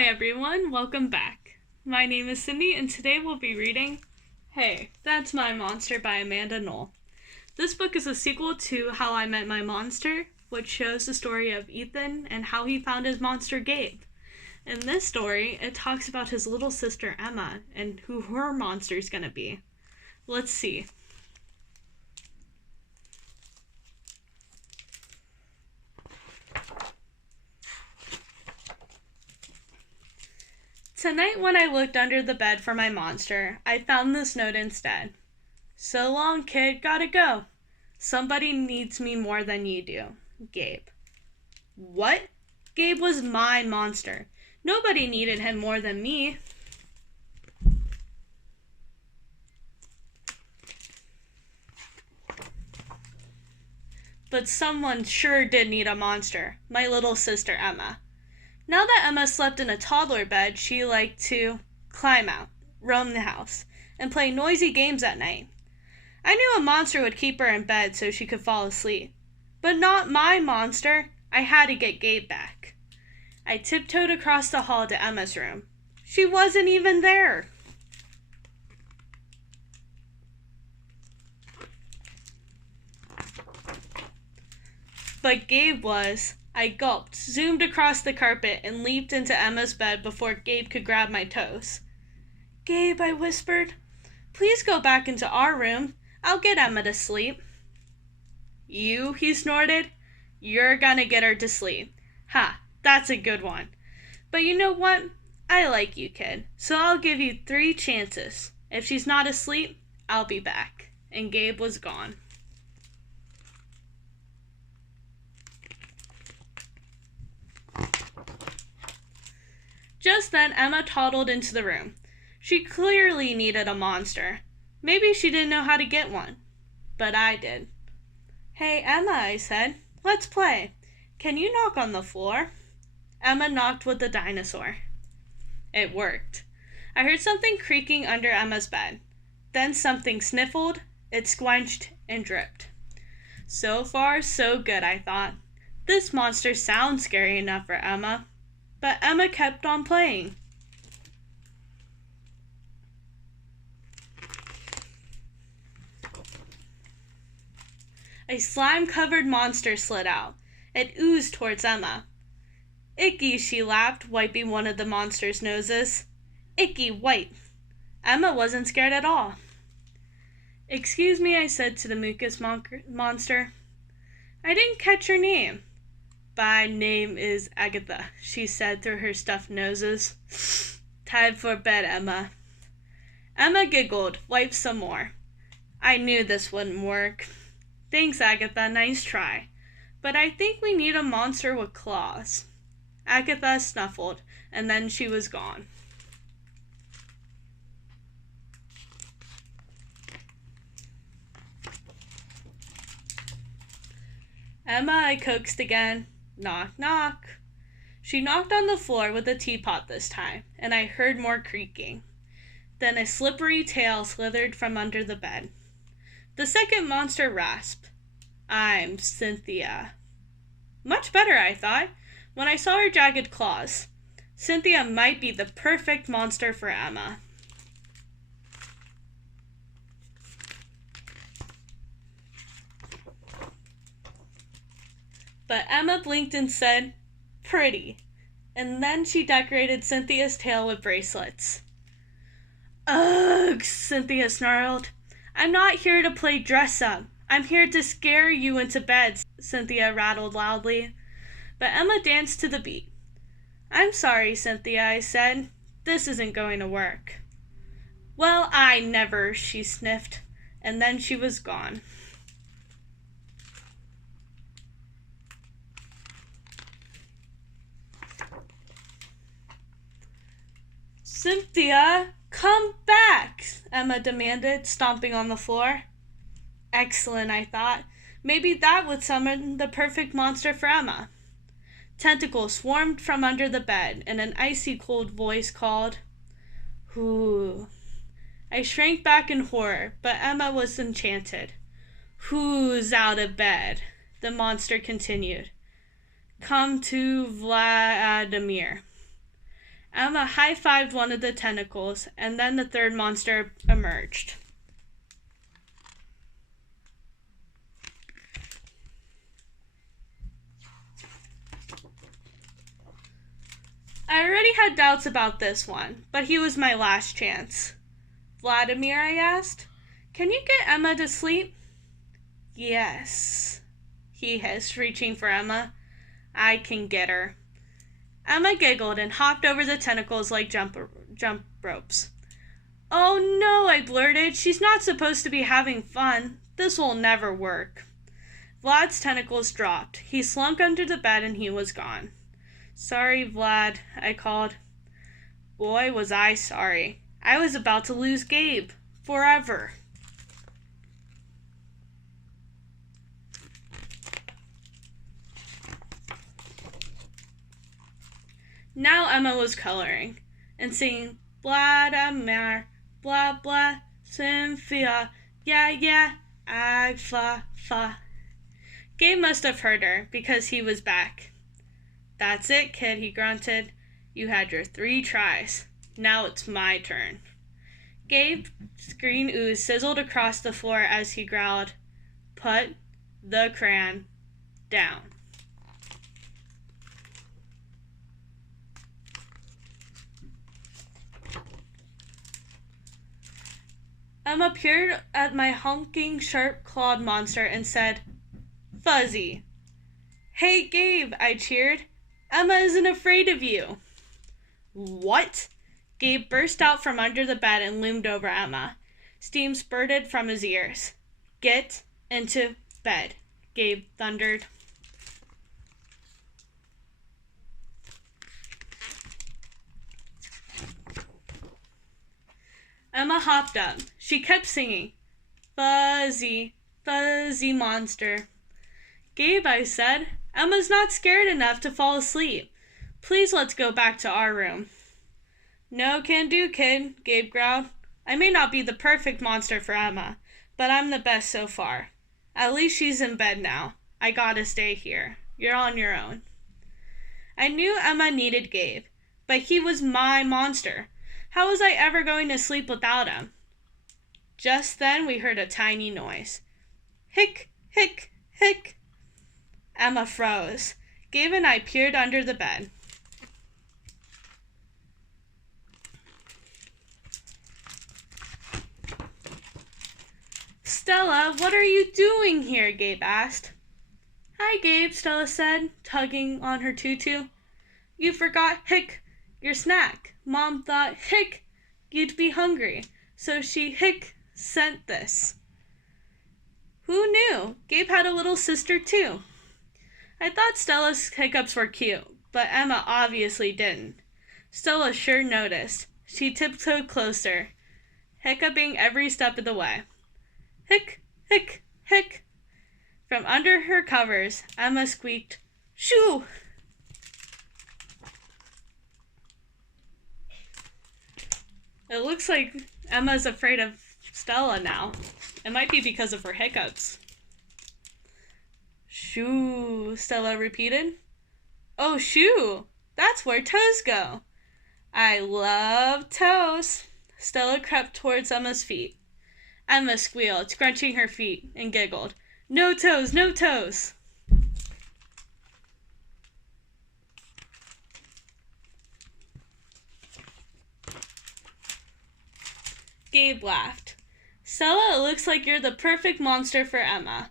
Hi everyone, welcome back. My name is Cindy and today we'll be reading Hey, That's My Monster by Amanda Noll. This book is a sequel to How I Met My Monster, which shows the story of Ethan and how he found his monster Gabe. In this story, it talks about his little sister Emma and who her monster is going to be. Let's see. Tonight when I looked under the bed for my monster, I found this note instead. So long, kid, gotta go. Somebody needs me more than you do. Gabe. What? Gabe was my monster. Nobody needed him more than me. But someone sure did need a monster. My little sister Emma. Now that Emma slept in a toddler bed, she liked to climb out, roam the house, and play noisy games at night. I knew a monster would keep her in bed so she could fall asleep. But not my monster. I had to get Gabe back. I tiptoed across the hall to Emma's room. She wasn't even there. But Gabe was. I gulped, zoomed across the carpet, and leaped into Emma's bed before Gabe could grab my toes. Gabe, I whispered, please go back into our room. I'll get Emma to sleep. You, he snorted. You're gonna get her to sleep. Ha, that's a good one. But you know what? I like you, kid, so I'll give you 3 chances. If she's not asleep, I'll be back. And Gabe was gone. Just then, Emma toddled into the room. She clearly needed a monster. Maybe she didn't know how to get one. But I did. Hey, Emma, I said. Let's play. Can you knock on the floor? Emma knocked with the dinosaur. It worked. I heard something creaking under Emma's bed. Then something sniffled, it squenched, and dripped. So far, so good, I thought. This monster sounds scary enough for Emma. But Emma kept on playing. A slime-covered monster slid out. It oozed towards Emma. Icky, she laughed, wiping one of the monster's noses. Icky, white. Emma wasn't scared at all. Excuse me, I said to the mucus monster. I didn't catch your name. My name is Agatha, she said through her stuffed noses. Time for bed, Emma. Emma giggled, wiped some more. I knew this wouldn't work. Thanks, Agatha, nice try. But I think we need a monster with claws. Agatha snuffled, and then she was gone. Emma, I coaxed again. Knock, knock. She knocked on the floor with a teapot this time, and I heard more creaking. Then a slippery tail slithered from under the bed. The second monster rasped. I'm Cynthia. Much better, I thought, when I saw her jagged claws. Cynthia might be the perfect monster for Emma. But Emma blinked and said, pretty. And then she decorated Cynthia's tail with bracelets. Ugh, Cynthia snarled. I'm not here to play dress up. I'm here to scare you into bed, Cynthia rattled loudly. But Emma danced to the beat. I'm sorry, Cynthia, I said. This isn't going to work. Well, I never, she sniffed. And then she was gone. Cynthia, come back, Emma demanded, stomping on the floor. Excellent, I thought. Maybe that would summon the perfect monster for Emma. Tentacles swarmed from under the bed, and an icy cold voice called, Whoo. I shrank back in horror, but Emma was enchanted. Who's out of bed? The monster continued. Come to Vladimir. Emma high-fived one of the tentacles, and then the third monster emerged. I already had doubts about this one, but he was my last chance. Vladimir, I asked, can you get Emma to sleep? Yes, he hissed, reaching for Emma. I can get her. Emma giggled and hopped over the tentacles like jump ropes. Oh no, I blurted. She's not supposed to be having fun. This will never work. Vlad's tentacles dropped. He slunk under the bed and he was gone. Sorry, Vlad, I called. Boy, was I sorry. I was about to lose Gabe. Forever. Now Emma was coloring and singing Vladimir, blah blah, Cynthia, yeah, ag fa fa. Gabe must have heard her because he was back. That's it, kid, he grunted. You had your 3 tries. Now it's my turn. Gabe's green ooze sizzled across the floor as he growled, Put the crayon down. Emma peered at my hulking, sharp-clawed monster and said, Fuzzy. Hey, Gabe, I cheered. Emma isn't afraid of you. What? Gabe burst out from under the bed and loomed over Emma. Steam spurted from his ears. Get into bed, Gabe thundered. Emma hopped up. She kept singing, Fuzzy, fuzzy monster. Gabe, I said, Emma's not scared enough to fall asleep. Please let's go back to our room. No can do, kid, Gabe growled. I may not be the perfect monster for Emma, but I'm the best so far. At least she's in bed now. I gotta stay here. You're on your own. I knew Emma needed Gabe, but he was my monster. How was I ever going to sleep without him? Just then we heard a tiny noise. Hick, hick, hick. Emma froze. Gabe and I peered under the bed. Stella, what are you doing here? Gabe asked. Hi, Gabe, Stella said, tugging on her tutu. You forgot, hick, your snack. Mom thought, hick, you'd be hungry, so she, hick, sent this. Who knew? Gabe had a little sister, too. I thought Stella's hiccups were cute, but Emma obviously didn't. Stella sure noticed. She tiptoed closer, hiccuping every step of the way. Hick, hick, hick. From under her covers, Emma squeaked, Shoo! It looks like Emma's afraid of Stella now. It might be because of her hiccups. Shoo, Stella repeated. Oh, shoo! That's where toes go. I love toes. Stella crept towards Emma's feet. Emma squealed, scrunching her feet, and giggled. No toes, no toes. Gabe laughed. Stella, it looks like you're the perfect monster for Emma.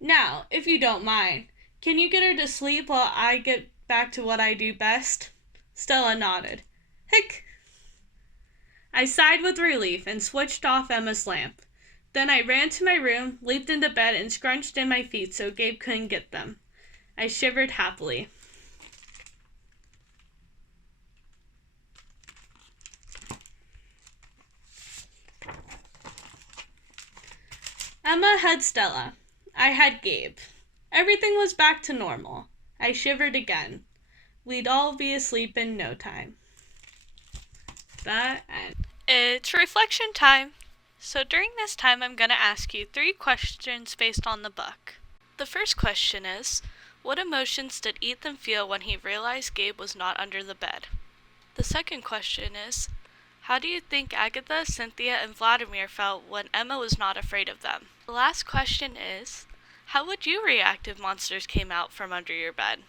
Now, if you don't mind, can you get her to sleep while I get back to what I do best? Stella nodded. Hick! I sighed with relief and switched off Emma's lamp. Then I ran to my room, leaped into bed, and scrunched in my feet so Gabe couldn't get them. I shivered happily. Emma had Stella. I had Gabe. Everything was back to normal. I shivered again. We'd all be asleep in no time. The end. It's reflection time. So during this time, I'm going to ask you 3 questions based on the book. The first question is, what emotions did Ethan feel when he realized Gabe was not under the bed? The second question is, how do you think Agatha, Cynthia, and Vladimir felt when Emma was not afraid of them? The last question is, how would you react if monsters came out from under your bed?